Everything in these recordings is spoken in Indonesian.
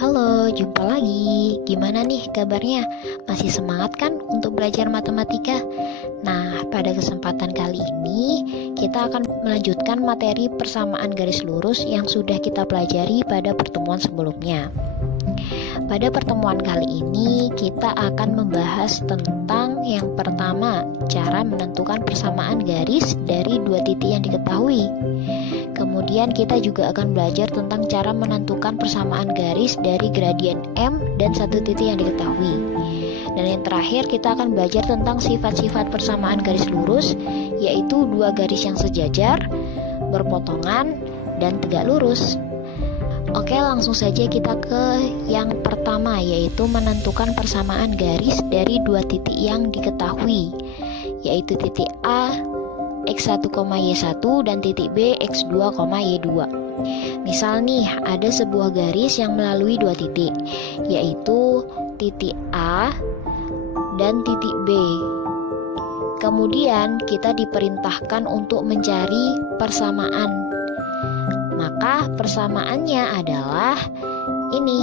Halo, jumpa lagi. Gimana nih kabarnya? Masih semangat kan untuk belajar matematika? Nah, pada kesempatan kali ini kita akan melanjutkan materi persamaan garis lurus yang sudah kita pelajari pada pertemuan sebelumnya. Pada pertemuan kali ini kita akan membahas tentang yang pertama, cara menentukan persamaan garis dari dua titik yang diketahui. Kemudian kita juga akan belajar tentang cara menentukan persamaan garis dari gradien M dan satu titik yang diketahui. Dan yang terakhir kita akan belajar tentang sifat-sifat persamaan garis lurus, yaitu dua garis yang sejajar, berpotongan, dan tegak lurus. Oke, langsung saja kita ke yang pertama, yaitu menentukan persamaan garis dari dua titik yang diketahui, yaitu titik A X1, Y1 dan titik B X2, Y2. Misal nih, ada sebuah garis yang melalui dua titik, yaitu titik A dan titik B. Kemudian kita diperintahkan untuk mencari persamaan. Maka persamaannya adalah ini,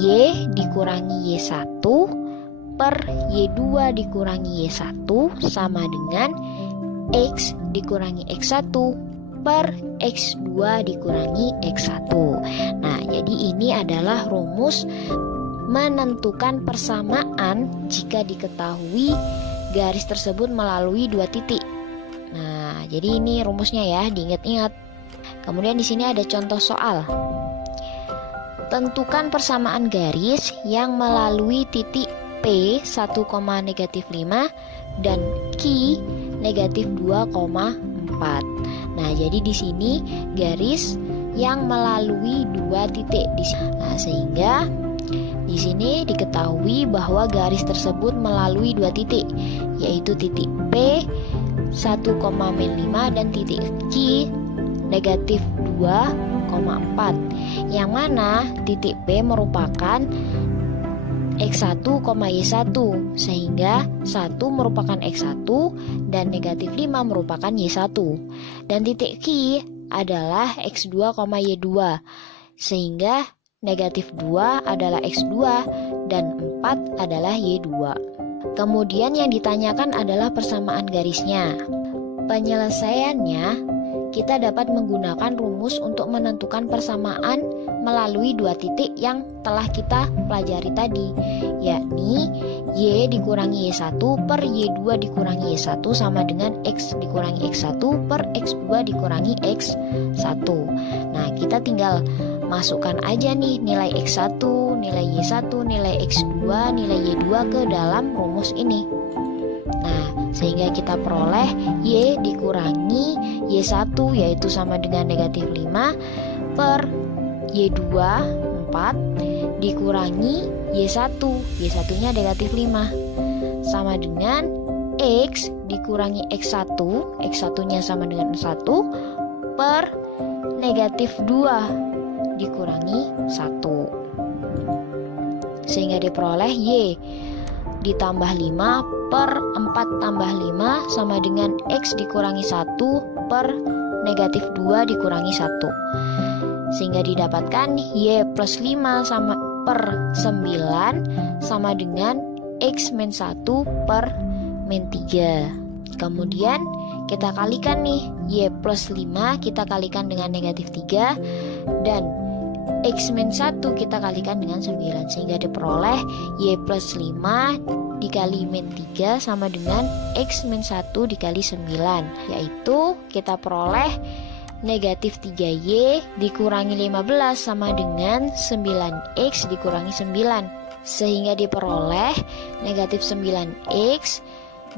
Y dikurangi Y1 per Y2 dikurangi Y1 sama dengan X dikurangi X1 per X2 dikurangi X1. Nah, jadi ini adalah rumus menentukan persamaan jika diketahui garis tersebut melalui dua titik. Nah, jadi ini rumusnya ya, diingat-ingat. Kemudian di sini ada contoh soal. Tentukan persamaan garis yang melalui titik P 1, -5 dan Q -2,4. Nah, jadi di sini garis yang melalui dua titik di sini. Nah, sehingga di sini diketahui bahwa garis tersebut melalui dua titik, yaitu titik P 1,5 dan titik Q -2,4, yang mana titik P merupakan X1, Y1, sehingga 1 merupakan X1 dan -5 merupakan Y1. Dan titik Q adalah X2, Y2, sehingga -2 adalah X2 dan 4 adalah Y2. Kemudian yang ditanyakan adalah persamaan garisnya. Penyelesaiannya, kita dapat menggunakan rumus untuk menentukan persamaan melalui dua titik yang telah kita pelajari tadi, yakni Y dikurangi Y1 per Y2 dikurangi Y1 sama dengan X dikurangi X1 per X2 dikurangi X1. Nah, kita tinggal masukkan aja nih nilai X1, nilai Y1, nilai X2, nilai Y2 ke dalam rumus ini. Nah, sehingga kita peroleh Y dikurangi Y1 yaitu sama dengan -5 per Y2 4 dikurangi Y1, Y1-nya -5 sama dengan X dikurangi X1, X1-nya sama dengan 1 per -2 dikurangi 1. Sehingga diperoleh Y ditambah 5 per 4 tambah 5 sama dengan X dikurangi 1 per -2 dikurangi 1. Sehingga didapatkan Y plus 5 sama per 9 sama dengan X min 1 per min 3. Kemudian kita kalikan nih, Y plus 5 kita kalikan dengan -3 dan X min 1 kita kalikan dengan 9, sehingga diperoleh Y plus 5 dikali min 3 sama dengan X min 1 dikali 9, yaitu kita peroleh -3Y dikurangi 15 sama dengan 9X dikurangi 9, sehingga diperoleh -9X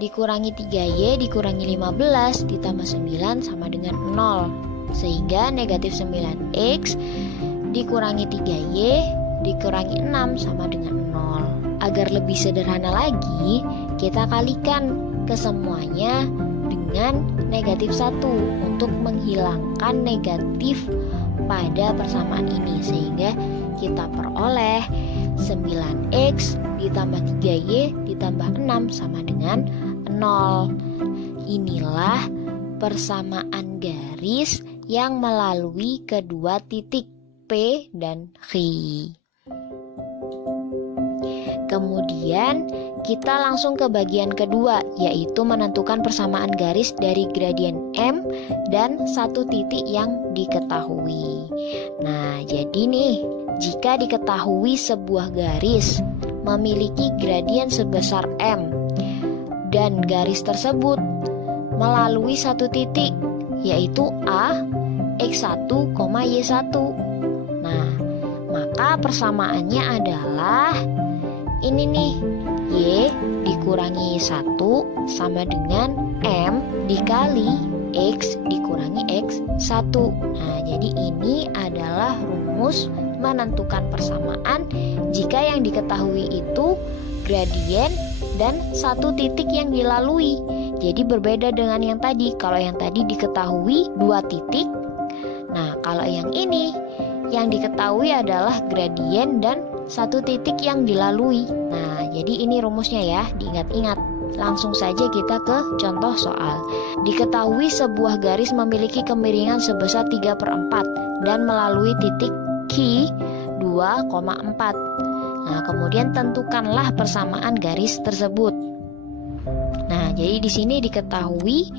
dikurangi 3Y dikurangi 15 ditambah 9 sama dengan 0, sehingga -9X dikurangi 3Y dikurangi 6 sama dengan 0. Agar lebih sederhana lagi, kita kalikan kesemuanya dengan -1 untuk menghilangkan negatif pada persamaan ini, sehingga kita peroleh 9X ditambah 3Y ditambah 6 sama dengan 0. Inilah persamaan garis yang melalui kedua titik. P dan Q. Kemudian kita langsung ke bagian kedua, yaitu menentukan persamaan garis dari gradien M dan satu titik yang diketahui. Nah, jadi nih, jika diketahui sebuah garis memiliki gradien sebesar M dan garis tersebut melalui satu titik, yaitu A, X1, Y1. Nah, maka persamaannya adalah ini nih, Y dikurangi 1 sama dengan M dikali X dikurangi X1. Nah, jadi ini adalah rumus menentukan persamaan jika yang diketahui itu gradien dan satu titik yang dilalui. Jadi berbeda dengan yang tadi. Kalau yang tadi diketahui 2 titik. Nah, kalau yang ini yang diketahui adalah gradien dan satu titik yang dilalui. Nah, jadi ini rumusnya ya, diingat-ingat. Langsung saja kita ke contoh soal. Diketahui sebuah garis memiliki kemiringan sebesar 3/4 dan melalui titik Q 2,4. Nah, kemudian tentukanlah persamaan garis tersebut. Nah, jadi di sini diketahui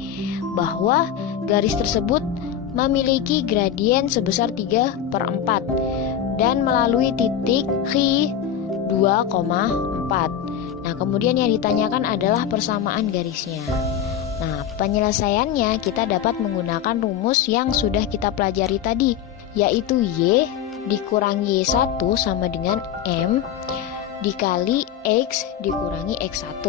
bahwa garis tersebut memiliki gradien sebesar 3/4 dan melalui titik Q 2,4. Nah, kemudian yang ditanyakan adalah persamaan garisnya. Nah, penyelesaiannya kita dapat menggunakan rumus yang sudah kita pelajari tadi, yaitu Y dikurangi Y1 sama dengan M dikali X dikurangi X1.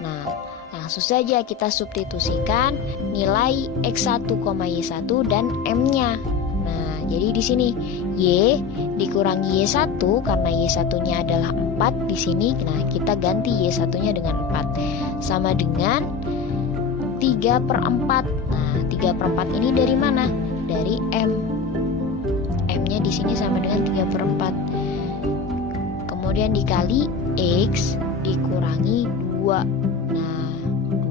Nah, langsung saja kita substitusikan nilai X1, Y1 dan M-nya. Nah, jadi di sini Y dikurangi Y1 karena Y1-nya adalah 4 di sini. Nah, kita ganti Y1-nya dengan 4 sama dengan 3/4. Nah, 3/4 ini dari mana? Dari M. M-nya di sini sama dengan 3/4. Kemudian dikali X dikurangi 2. Nah,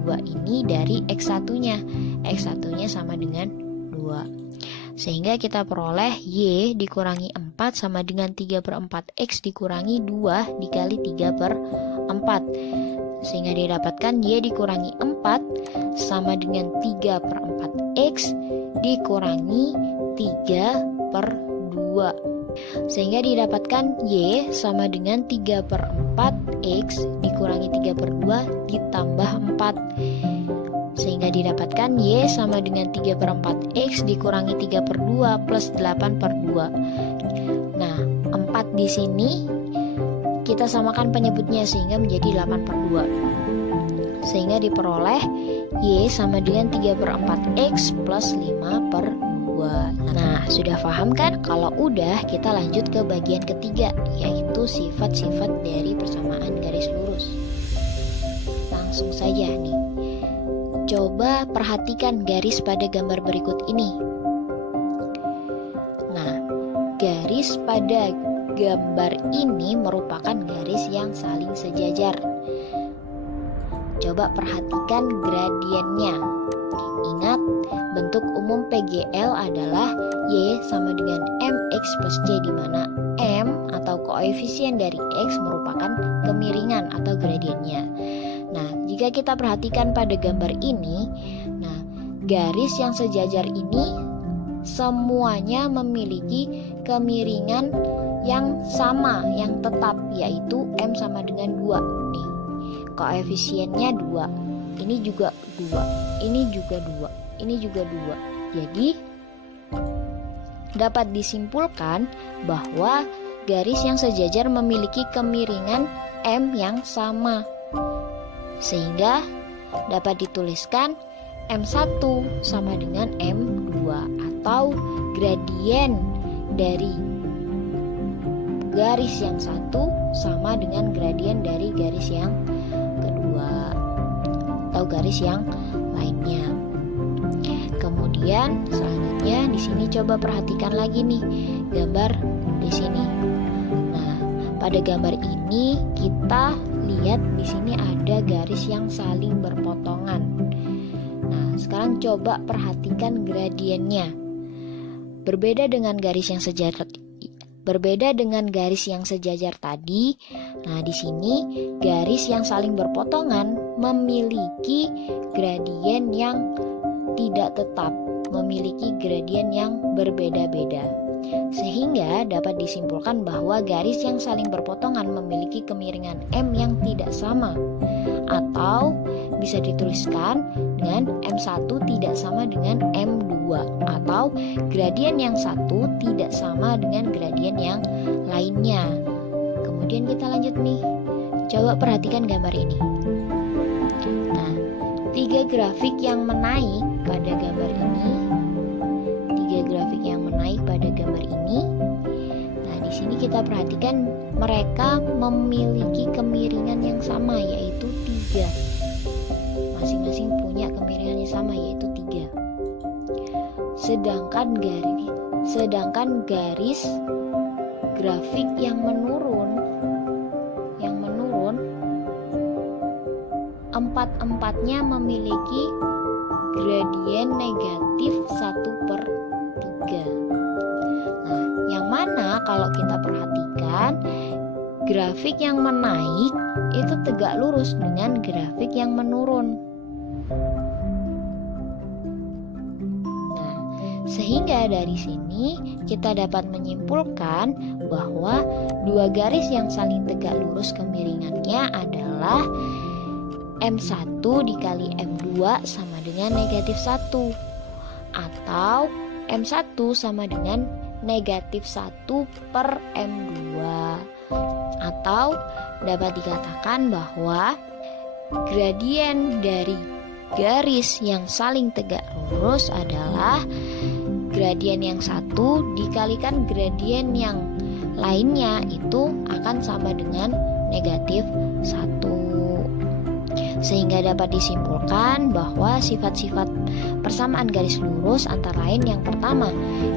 2 ini dari X1-nya. X1-nya sama dengan 2. Sehingga kita peroleh Y dikurangi 4 sama dengan 3/4 X dikurangi 2 dikali 3/4. Sehingga didapatkan Y dikurangi 4 sama dengan 3/4 X dikurangi 3/2. Sehingga didapatkan Y sama dengan 3/4 X dikurangi 3/2 ditambah 4. Sehingga didapatkan Y sama dengan 3/4 X dikurangi 3/2 plus 8/2. Nah, 4 di sini kita samakan penyebutnya sehingga menjadi 8/2. Sehingga diperoleh Y sama dengan 3/4 X plus 5/2. Nah, sudah paham kan? Kalau udah, kita lanjut ke bagian ketiga, yaitu sifat-sifat dari persamaan garis lurus. Langsung saja nih. Coba perhatikan garis pada gambar berikut ini. Nah, garis pada gambar ini merupakan garis yang saling sejajar. Coba perhatikan gradiennya. Ingat, bentuk umum PGL adalah Y sama dengan MX plus C, di mana M atau koefisien dari X merupakan kemiringan atau gradiennya. Nah, jika kita perhatikan pada gambar ini, nah, garis yang sejajar ini semuanya memiliki kemiringan yang sama, yang tetap, yaitu M sama dengan 2. Nih, koefisiennya 2. Ini juga 2. Ini juga 2. Ini juga 2. Jadi, dapat disimpulkan bahwa garis yang sejajar memiliki kemiringan M yang sama. Sehingga dapat dituliskan M1 sama dengan M2, atau gradien dari garis yang satu sama dengan gradien dari garis yang kedua atau garis yang lainnya. Kemudian selanjutnya di sini coba perhatikan lagi nih gambar di sini. Nah, pada gambar ini kita lihat di sini ada garis yang saling berpotongan. Nah, sekarang coba perhatikan gradiennya. Berbeda dengan garis yang sejajar Berbeda dengan garis yang sejajar tadi, nah di sini garis yang saling berpotongan memiliki gradien yang tidak tetap, memiliki gradien yang berbeda-beda. Sehingga dapat disimpulkan bahwa garis yang saling berpotongan memiliki kemiringan M yang tidak sama, atau bisa dituliskan dengan M1 tidak sama dengan M2, atau gradien yang satu tidak sama dengan gradien yang lainnya. Kemudian kita lanjut nih, coba perhatikan gambar ini. Nah, 3 grafik yang menaik pada gambar ini, nah di sini kita perhatikan mereka memiliki kemiringan yang sama, yaitu 3. Masing-masing punya kemiringan yang sama, yaitu 3. Sedangkan garis grafik yang menurun, empat-empatnya memiliki gradien negatif 1/3. Nah, yang mana kalau kita perhatikan grafik yang menaik itu tegak lurus dengan grafik yang menurun. Nah, sehingga dari sini kita dapat menyimpulkan bahwa 2 garis yang saling tegak lurus kemiringannya adalah M1 dikali M2 sama dengan negatif 1, atau M1 sama dengan negatif 1/M2, atau dapat dikatakan bahwa gradien dari garis yang saling tegak lurus adalah gradien yang satu dikalikan gradien yang lainnya itu akan sama dengan negatif 1. Sehingga dapat disimpulkan bahwa sifat-sifat persamaan garis lurus antara lain yang pertama,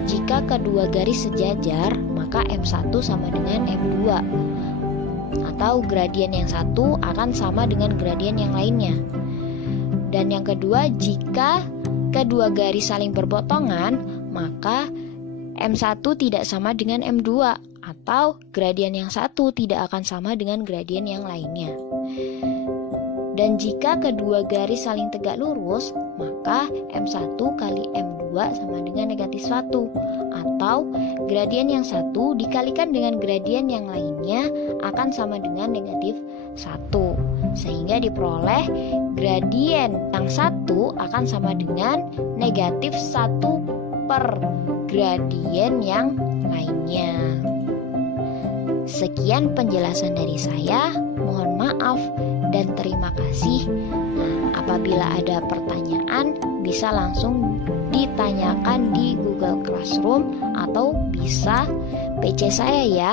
jika kedua garis sejajar maka M1 sama dengan M2, atau gradien yang satu akan sama dengan gradien yang lainnya. Dan yang kedua, jika kedua garis saling berpotongan maka M1 tidak sama dengan M2, atau gradien yang satu tidak akan sama dengan gradien yang lainnya. Dan jika kedua garis saling tegak lurus, maka M1 kali M2 sama dengan negatif 1, atau gradien yang satu dikalikan dengan gradien yang lainnya akan sama dengan negatif 1. Sehingga diperoleh gradien yang satu akan sama dengan negatif 1 per gradien yang lainnya. Sekian penjelasan dari saya, mohon maaf dan terima kasih. Nah, apabila ada pertanyaan bisa langsung ditanyakan di Google Classroom atau bisa PC saya ya.